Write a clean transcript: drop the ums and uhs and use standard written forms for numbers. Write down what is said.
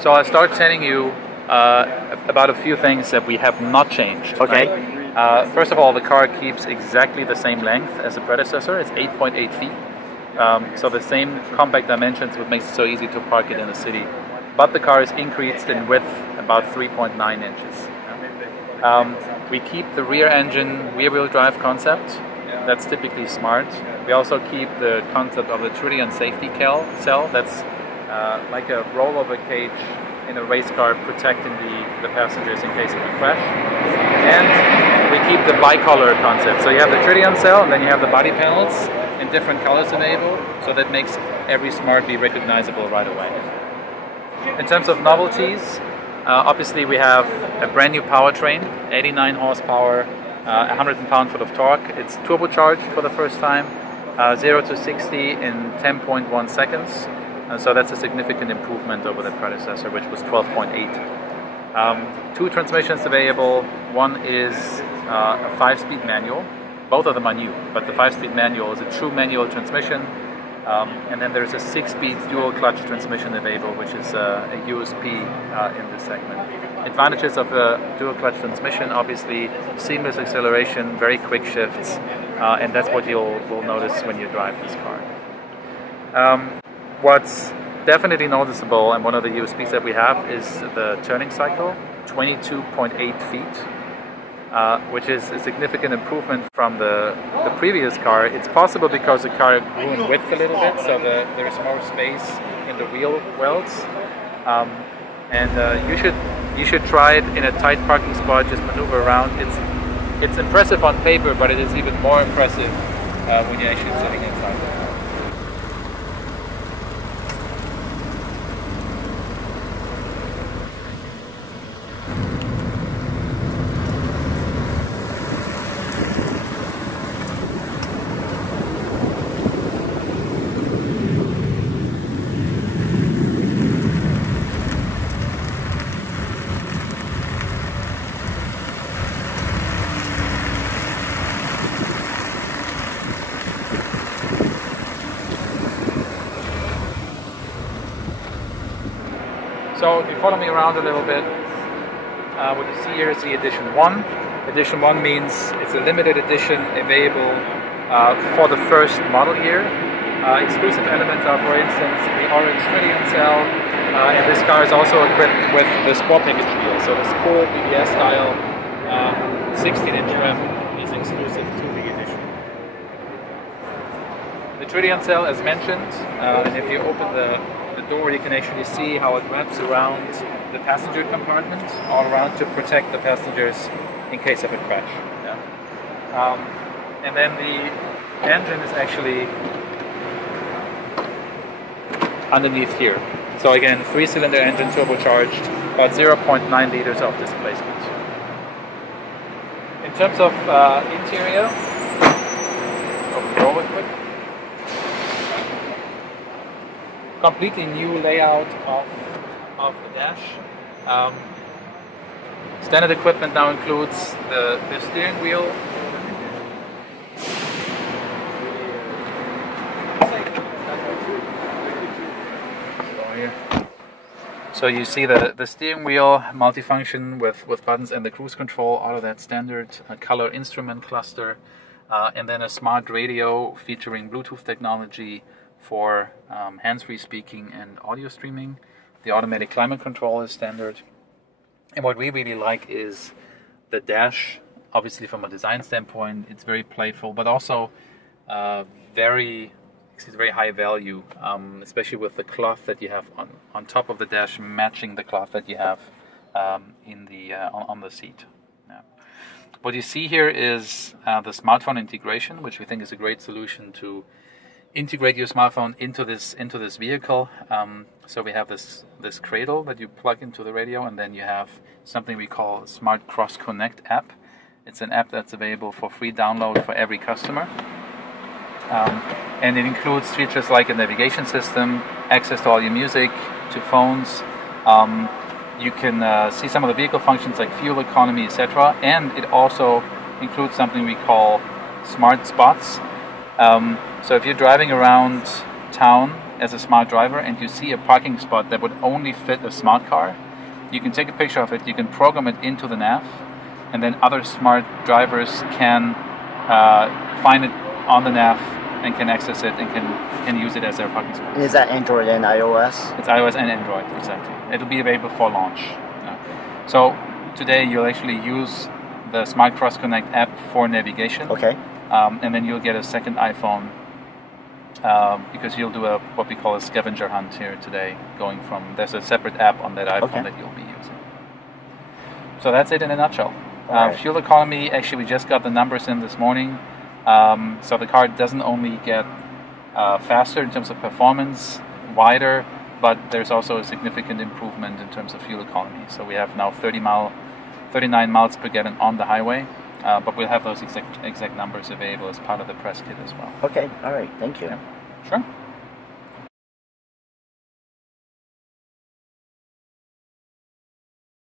So I'll start telling you about a few things that we have not changed. Okay. Right? First of all, the car keeps exactly the same length as the predecessor. It's 8.8 feet. So the same compact dimensions, which makes it so easy to park it in the city. But the car is increased in width about 3.9 inches. We keep the rear engine rear-wheel drive concept. That's typically smart. We also keep the concept of the Tritium safety cell. That's like a rollover cage in a race car protecting the passengers in case of a crash. And we keep the bicolor concept. So you have the Tritium cell and then you have the body panels in different colors available, so that makes every Smart be recognizable right away. In terms of novelties, obviously we have a brand new powertrain, 89 horsepower, 100 pound-foot of torque. It's turbocharged for the first time, 0 to 60 in 10.1 seconds. So that's a significant improvement over the predecessor, which was 12.8. Two transmissions available. One is a 5-speed manual. Both of them are new, but the 5-speed manual is a true manual transmission. And then there's a 6-speed dual clutch transmission available, which is a USP in this segment. Advantages of the dual clutch transmission, obviously seamless acceleration, very quick shifts, and that's what you'll notice when you drive this car. What's definitely noticeable, and one of the USPs that we have, is the turning cycle, 22.8 feet. Which is a significant improvement from the previous car. It's possible because the car grew in width a little bit, so there's more space in the wheel wells. You should try it in a tight parking spot, just maneuver around. It's impressive on paper, but it is even more impressive when you're actually sitting inside. So if you follow me around a little bit, what you see here is the Edition 1. Edition 1 means it's a limited edition available for the first model year. Exclusive elements are, for instance, the orange Tritium cell, and this car is also equipped with the Sport Package wheel. So the Sport BBS style 16-inch rim is exclusive to the edition. The Tritium cell, as mentioned, and if you open the door, you can actually see how it wraps around the passenger compartment, all around, to protect the passengers in case of a crash. Yeah. And then the engine is actually underneath here. So again, 3-cylinder engine, turbocharged, about 0.9 liters of displacement. In terms of interior, open the door real quick. Completely new layout of the dash. Standard equipment now includes the steering wheel. So you see the steering wheel, multifunction with buttons, and the cruise control, all of that standard, a color instrument cluster, and then a smart radio featuring Bluetooth technology for hands-free speaking and audio streaming. The automatic climate control is standard. And what we really like is the dash. Obviously from a design standpoint, it's very playful, but also very high value, especially with the cloth that you have on top of the dash, matching the cloth that you have on the seat. Yeah. What you see here is the smartphone integration, which we think is a great solution to integrate your smartphone into this vehicle. So we have this cradle that you plug into the radio, and then you have something we call Smart Cross Connect app. It's an app that's available for free download for every customer. And it includes features like a navigation system, access to all your music, to phones. You can see some of the vehicle functions like fuel economy, etc. And it also includes something we call Smart Spots. So if you're driving around town as a smart driver and you see a parking spot that would only fit a smart car, you can take a picture of it, you can program it into the nav, and then other smart drivers can find it on the nav and can access it and can use it as their parking spot. Is that Android and iOS? It's iOS and Android, exactly. It'll be available for launch. So today you'll actually use the Smart Cross Connect app for navigation. Okay. And then you'll get a second iPhone because you'll do what we call a scavenger hunt here today, going from, there's a separate app on that iPhone that you'll be using. So that's it in a nutshell. Right. Fuel economy, actually we just got the numbers in this morning. So the car doesn't only get faster in terms of performance, wider, but there's also a significant improvement in terms of fuel economy. So we have now 39 miles per gallon on the highway, but we'll have those exact numbers available as part of the press kit as well. Okay, all right, thank you. Yeah. Sure.